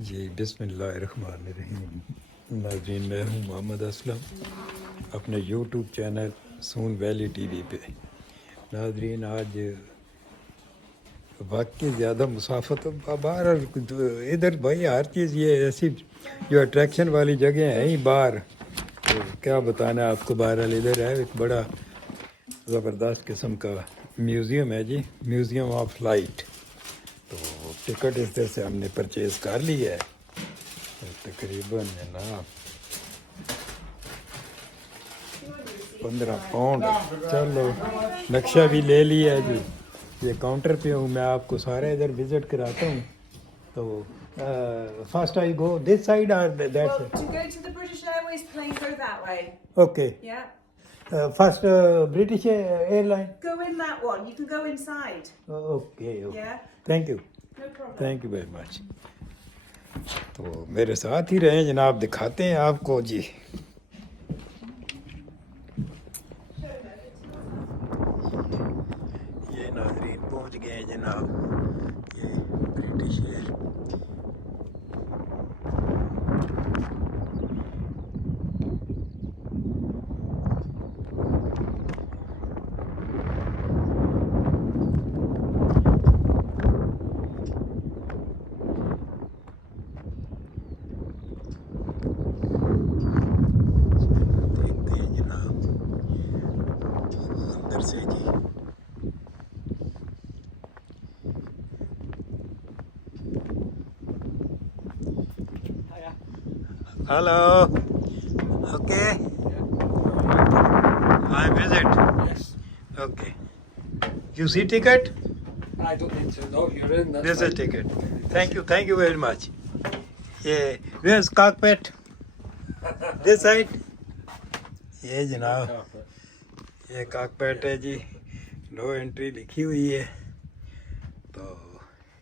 जी बिस्मिल्लाहिर्रहमानिर्रहीम। नाज़रीन, मैं हूँ मोहम्मद असलम अपने यूट्यूब चैनल सून वैली टीवी पे। नाज़रीन, आज वाकई ज़्यादा मुसाफत बाहर इधर भाई हर चीज़ ये ऐसी जो अट्रैक्शन वाली जगह है ही बाहर, तो क्या बताना है आपको। बहरहाल इधर है एक बड़ा ज़बरदस्त किस्म का म्यूज़ियम है जी, म्यूज़ियम ऑफ लाइट। तो टिकट इस तरह से हमने परचेज़ कर ली है, तो तकरीबन जनाब 15 पाउंड। चलो, नक्शा भी ले लिया है जी। ये काउंटर पे हूँ मैं, आपको सारा इधर विज़िट कराता हूँ। तो first I go this side और that Well, side? to go to the British Airways plane, go that way. Okay, Yeah. First British airline. Go in that one. You can go inside. Okay okay, Yeah. Thank you, No problem. Thank you very much. तो मेरे साथ ही रहें जनाब, दिखाते हैं आपको जी। ये नाज़रीन पहुंच गए जनाब, ये ब्रिटिश एयर। देखते हैं जनाब अंदर से जी। Hello, okay, I visit, Yes. Okay, you see ticket, I don't need to know you're in. That's this is fine. Ticket, thank you very much. ये where is cockpit, this side. ये जनाब Carpet. ये कॉकपिट है जी, नो एंट्री लिखी हुई है। तो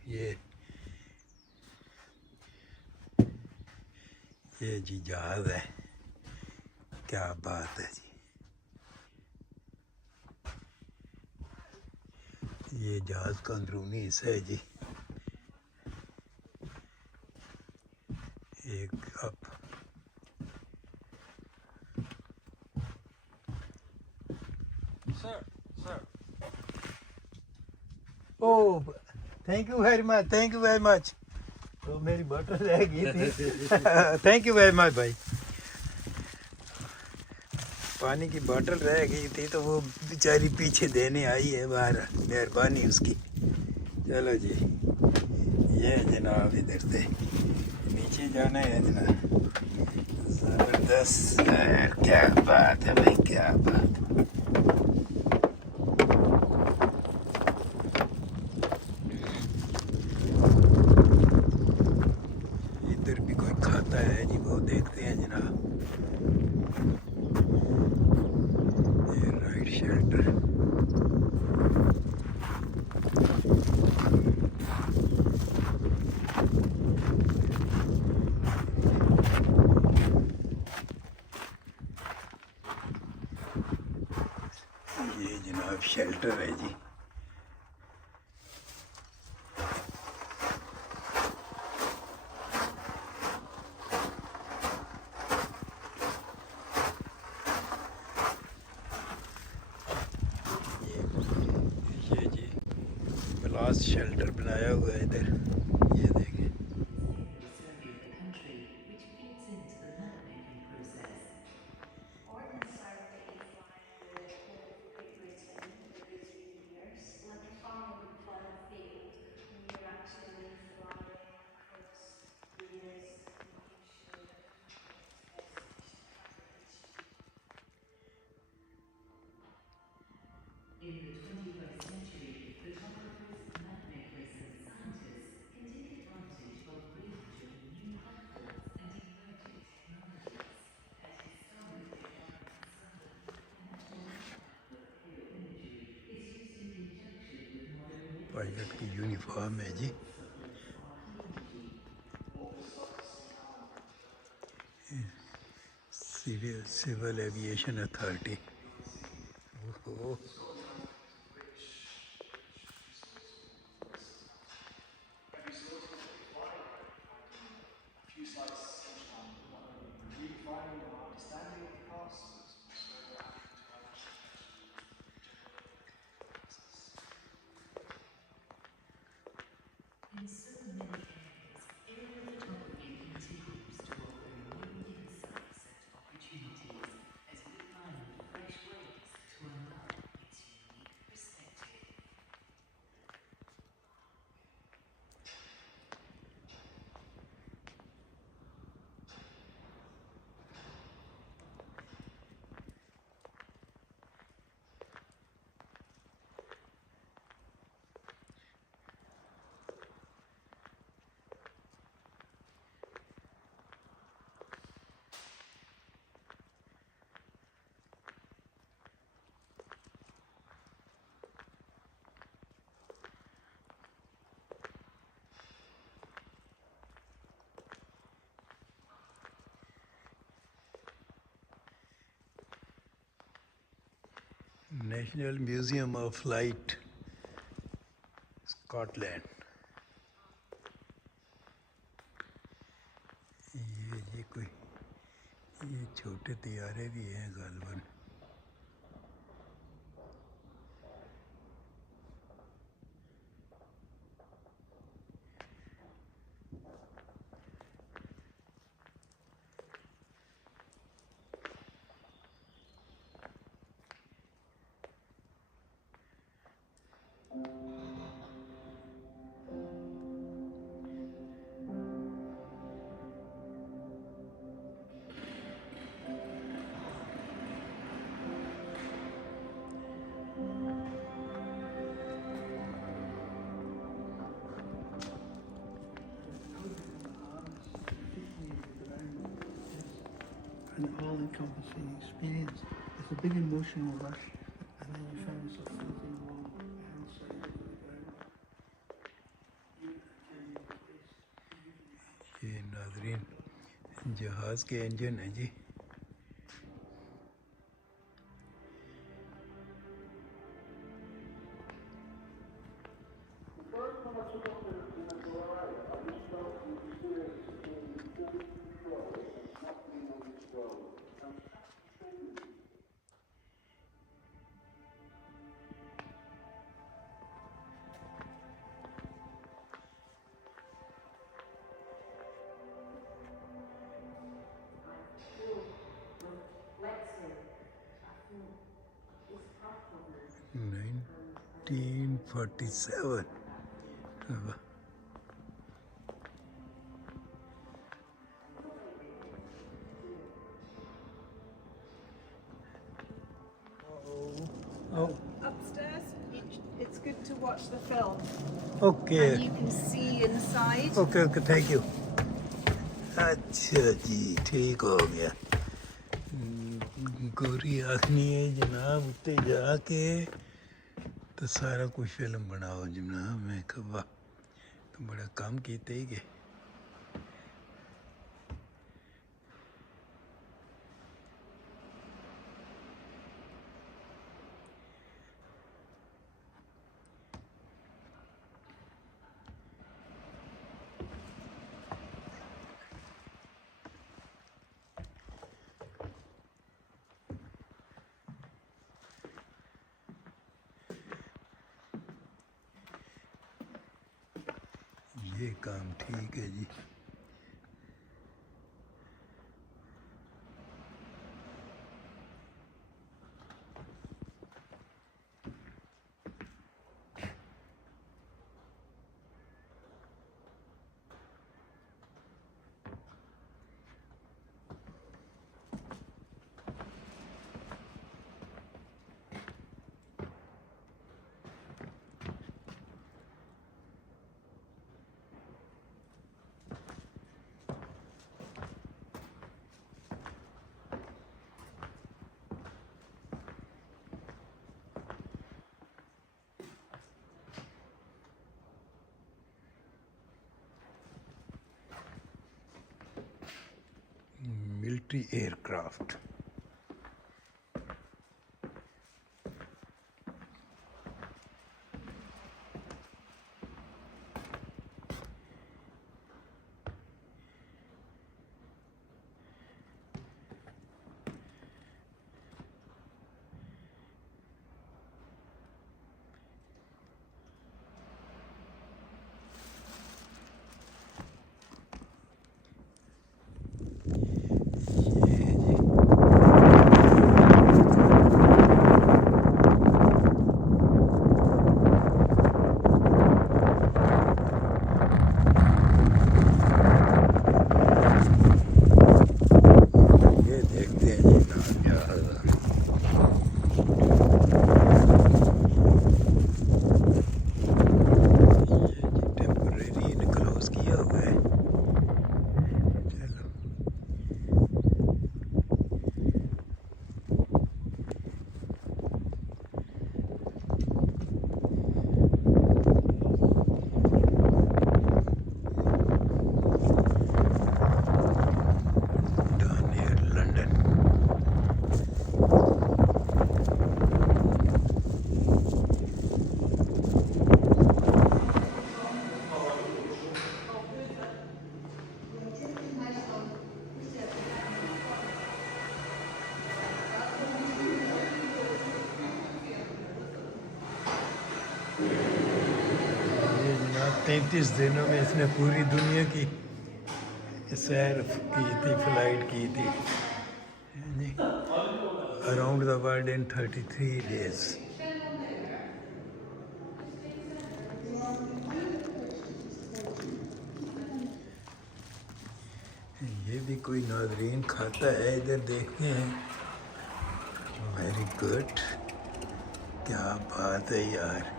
ये जी जहाज़ है, क्या बात है जी। ये जहाज़ का अंदरूनी हिस्सा है जी। एक up, Sir. Oh thank you very much, thank you very much. तो मेरी बोतल रह गई थी। थैंक यू वेरी मच भाई। पानी की बोतल रह गई थी तो वो बेचारी पीछे देने आई है बाहर, मेहरबानी उसकी। चलो जी, ये जनाब इधर से नीचे जाना है जनाब। ज़बरदस्त, क्या बात है भाई, क्या बात है। इधर भी कोई खाता है जी, वो देखते हैं जनाब। ये राइट शेल्टर, ये जनाब शेल्टर है जी। ये जी ब्लास्ट शेल्टर बनाया हुआ है इधर, ये देखें। In the 21st century, photographers, mapmakers, and scientists can take advantage of researching new platforms and emerging technologies. At historic environments, a national map of aerial imagery is used in conjunction with modern pilot की navigation uniform है जी। Civil aviation authority. ओहो, In so many areas, aerial photography continues to offer new insights and opportunities as we find fresh ways to unlock its unique perspective. National Museum of Light, Scotland. ये कोई ये छोटे तैयारे भी हैं गालबन. An all-encompassing experience. It's a big emotional rush, and then you find yourself floating along the hand side of the ground. You can be placed. ये नाज़रीन जहाज़ के इंजन हैं जी. Let's say, 1947. Oh, Upstairs, it's good to watch the film. okay. And you can see inside. Okay, okay, thank you. अच्छा जी, ठीक हो गया. गोरी आखनी है जनाब उत्ते जाके तो सारा कुछ फिल्म बनाओ जनाब. मैं कहा तो बड़ा काम कीते ही गए. ये काम ठीक है जी. Military aircraft. 33 दिनों में इसने पूरी दुनिया की सैर की थी, फ्लाइट की थी अराउंड द वर्ल्ड इन 33 डेज। ये भी कोई नाजरीन खाता है, इधर देखते हैं। वेरी गुड, क्या बात है यार।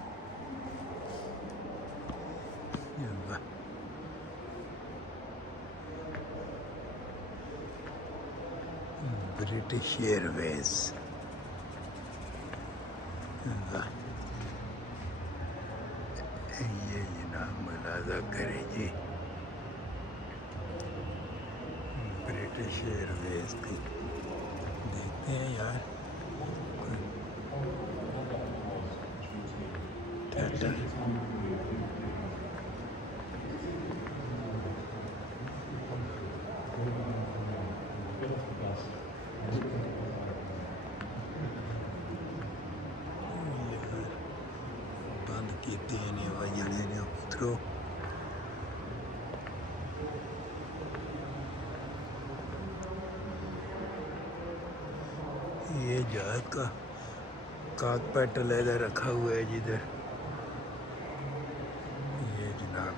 वाह। ब्रिटिश एयरवेज, ये जनाब मुलाजा करें जी, ब्रिटिश एयरवेज की देखते हैं यार। टाटा बंद कीते ने वजने ने उतरो। ये जहाज का काकपैट लैदर रखा हुआ है जिधर। ये जनाब,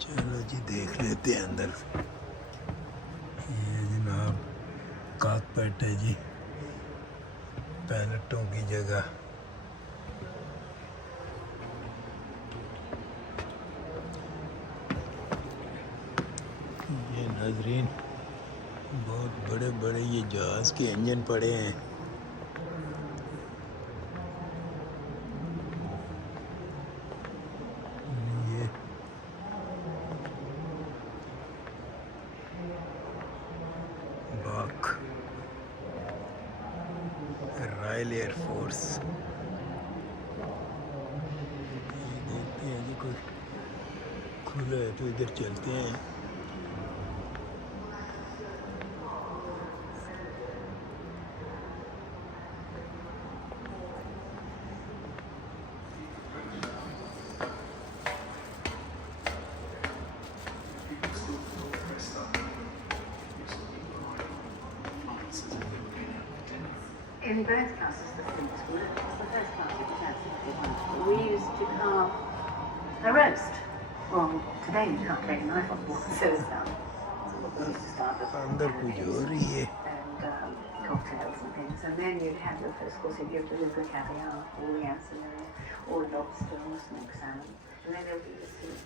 चलो जी देख लेते हैं अंदर। ये जनाब काकपैट है जी, पायलटों की जगह। ये नाजरीन बहुत बड़े बड़े ये जहाज के इंजन पड़े हैं। ये बाक रॉयल एयरफोर्स। ये देखते हैं जी, कोई खुला है तो इधर चलते हैं। In both classes, the things were, the first class it was absolutely wonderful. We used to carve a roast. Well, today you can't take a knife off one, so it's done. We used to start with अंदर कुछ हो रही है। and cocktails and things. And then you'd have the first course, you'd give the caviar, all the ancillary, or lobster, or smoked salmon. And then there would be the soup.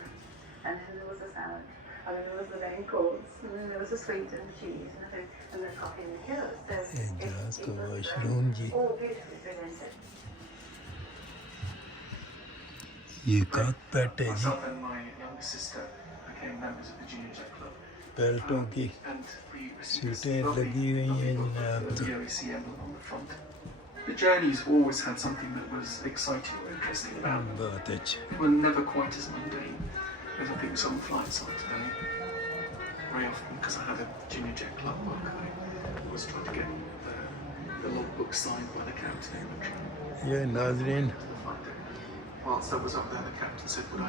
And then there was a salad. And then there was the main course. And then there was a sweet and cheese. And the coffee and the hills. So ये जहाज का वॉशरूम जी। all beautifully presented. ये काकपैट है जी, Myself and my younger sister became members of the Junior Jet Club. बेल्टों की And we received this सीटें lovely, लगी हुई हैं lovely जनाब। the तो OEC emblem on the front. The journeys always had something that was exciting or interesting about them. बहुत अच्छा। They were never quite as mundane as I think some flights are today. Very often, because I had a Junior Jet Club book, I was trying to get the logbook signed by the captain and trying ये नाजरीन to the flight deck. Whilst I was up there, the captain said, would I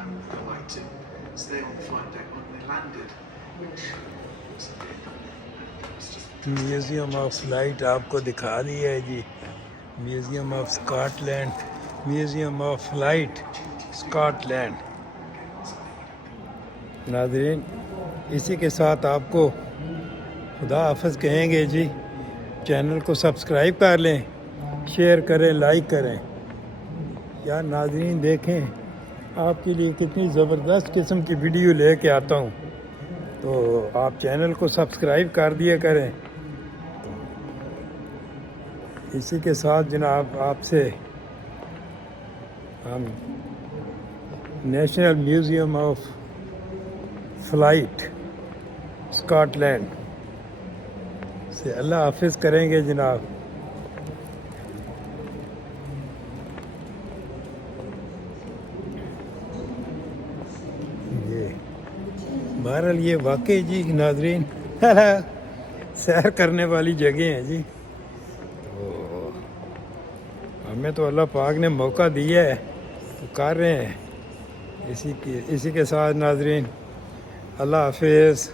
like to stay on the flight deck when they landed, which was a bit, and it was just museum of flight आपको दिखा दिया है जी। Museum of Scotland, museum of flight Scotland. नाज़रीन, इसी के साथ आपको खुदा हाफ़िज़ कहेंगे जी। चैनल को सब्सक्राइब कर लें, शेयर करें, लाइक करें। यार नाज़रीन देखें, आपके लिए कितनी ज़बरदस्त किस्म की वीडियो लेके आता हूँ, तो आप चैनल को सब्सक्राइब कर दिया करें। इसी के साथ जनाब आपसे हम national museum of flight Scotland से अल्लाह हाफिज़ करेंगे जनाब। ये बहरहाल ये वाकई जी नाजरीन सैर करने वाली जगह हैं जी। तो हमें तो अल्लाह पाक ने मौका दिया है तो कर रहे हैं। इसी के साथ नाजरीन अल्लाह हाफिज़।